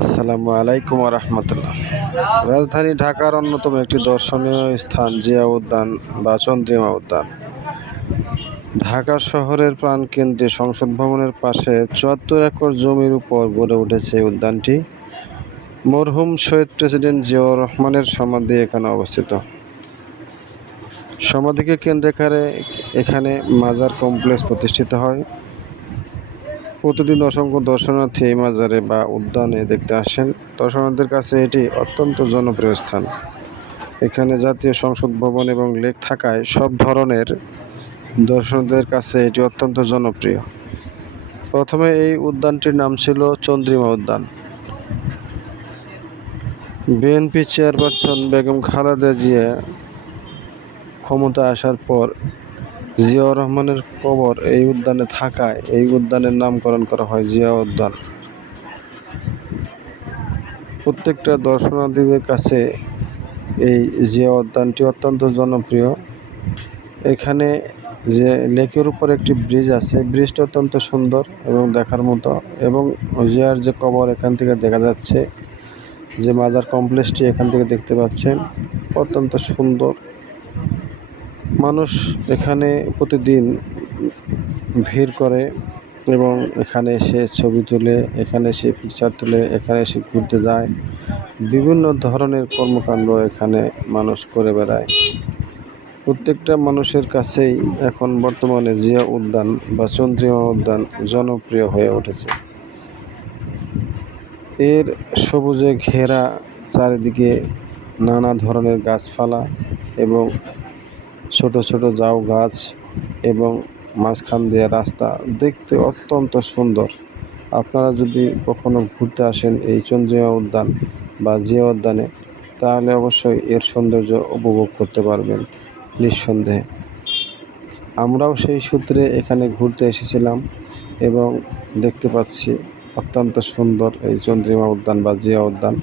আসসালামু আলাইকুম রহমতুল্লাহ। রাজধানী ঢাকার অন্যতম একটি দর্শনীয় স্থান জিয়া উদ্যান বা চন্দ্রিমা উদ্যান। ঢাকা শহরের প্রাণকেন্দ্রে সংসদ ভবনের পাশে ৭৪ একর জমির উপর গড়ে উঠেছে এই উদ্যানটি। মরহুম শহীদ প্রেসিডেন্ট জিয়াউর রহমানের সমাধি এখানে অবস্থিত। সমাধিকে কেন্দ্র করে এখানে মাজার কমপ্লেক্স প্রতিষ্ঠিত হয়। প্রতিদিন অসংখ্য দর্শনার্থী এই মাজারে বা উদ্যানে দেখতে আসেন। দর্শনার্থীদের কাছে এটি অত্যন্ত জনপ্রিয় স্থান। এখানে জাতীয় সংসদ ভবন এবং লেক থাকায় সব ধরনের দর্শনার্থীদের কাছে এটি অত্যন্ত জনপ্রিয়। প্রথমে এই উদ্যানটির নাম ছিল চন্দ্রিমা উদ্যান। বিএনপি চেয়ারপারসন বেগম খালেদা জিয়া ক্ষমতায় আসার পর জিয়াউর রহমানের কবর এই উদ্যানে থাকায় এই উদ্যানের নামকরণ করা হয় জিয়া উদ্যান। প্রত্যেকটা দর্শনার্থীদের কাছে এই জিয়া উদ্যানটি অত্যন্ত জনপ্রিয়। এখানে যে লেকের উপর একটি ব্রিজ আছে, ব্রিজটা অত্যন্ত সুন্দর এবং দেখার মতো, এবং জিয়ার যে কবর এখান থেকে দেখা যাচ্ছে, যে মাজার কমপ্লেক্সটি এখান থেকে দেখতে পাচ্ছেন অত্যন্ত সুন্দর। মানুষ এখানে প্রতিদিন ভিড় করে এবং এখানে এসে ছবি তুলে, এখানে এসে পিকচার তুলে, এখানে এসে ঘুরতে যায়। বিভিন্ন ধরনের কর্মকাণ্ড এখানে মানুষ করে বেড়ায়। প্রত্যেকটা মানুষের কাছেই এখন বর্তমানে জিয়া উদ্যান বা চন্দ্রিমা উদ্যান জনপ্রিয় হয়ে উঠেছে। এর সবুজে ঘেরা চারিদিকে নানা ধরনের গাছপালা এবং ছোট ছোট ঝাউ গাছ এবং মাঝখান দিয়ে রাস্তা, দেখতে অত্যন্ত সুন্দর। আপনারা যদি কখনো ঘুরতে আসেন এই চন্দ্রিমা উদ্যান বা জিয়া উদ্যানে, তাহলে অবশ্যই এর সৌন্দর্য উপভোগ করতে পারবেন নিঃসন্দেহে। আমরাও সেই সূত্রে এখানে ঘুরতে এসেছিলাম এবং দেখতে পাচ্ছি অত্যন্ত সুন্দর এই চন্দ্রিমা উদ্যান বা জিয়া উদ্যান।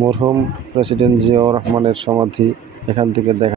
মরহুম প্রেসিডেন্ট জিয়াউর রহমানের সমাধি এখান থেকে দেখা